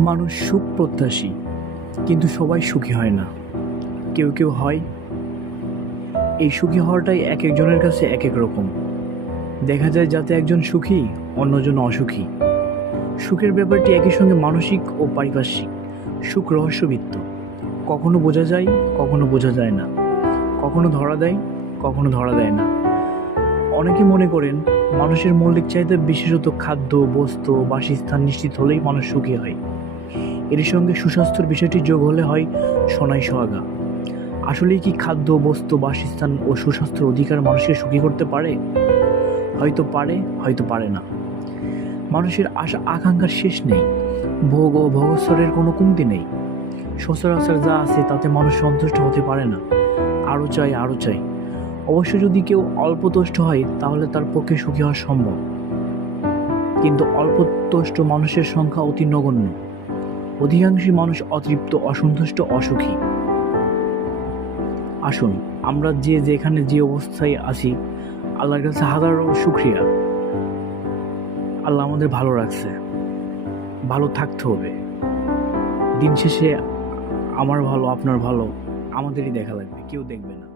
মানুষ সুখ প্রত্যাশী, কিন্তু সবাই সুখী হয় না। কেউ কেউ হয়, এই সুখী হওয়াটাই এক একজনের কাছে এক এক রকম। দেখা যায় যাতে একজন সুখী, অন্যজন অসুখী। সুখের ব্যাপারটি একই সঙ্গে মানসিক ও পারিপার্শ্বিক। সুখ রহস্যবিত্ত। কখনো বোঝা যায়, কখনো বোঝা যায় না। কখনো ধরা দেয়, কখনো ধরা দেয় না। অনেকে মনে করেন, মানুষের মৌলিক চাহিদা বিশেষত খাদ্য বস্ত্র বাসস্থান নিশ্চিত হলেই মানুষ সুখী হয়। এর সঙ্গে সুস্বাস্থ্যের বিষয়টি যোগ হলে হয় সোনাই সোহাগা। আসলেই কি খাদ্য বস্ত্র বাসস্থান ও সুস্বাস্থ্যের অধিকার মানুষকে সুখী করতে পারে? হয়তো পারে হয়তো পারে না। মানুষের আশা আকাঙ্ক্ষার শেষ নেই। ভোগ ও ভগস্বরের কোনো কমতি নেই। সচরাচর যা আছে তাতে মানুষ সন্তুষ্ট হতে পারে না। আরও চাই আরও চাই। অবশ্য যদি কেউ অল্প তুষ্ট হয়, তাহলে তার পক্ষে সুখী হওয়া সম্ভব। কিন্তু অল্প তুষ্ট মানুষের সংখ্যা অতি নগণ্য। অধিকাংশই মানুষ অতৃপ্ত, অসন্তুষ্ট, অসুখী। আসুন, আমরা যে যেখানে যে অবস্থায় আছি, আল্লাহর কাছে হাজারো শুক্রিয়া। আল্লাহ আমাদের ভালো রাখছে। ভালো থাকতে হবে। দিন শেষে আমার ভালো, আপনার ভালো, আমাদেরই দেখা লাগবে, কেউ দেখবে না।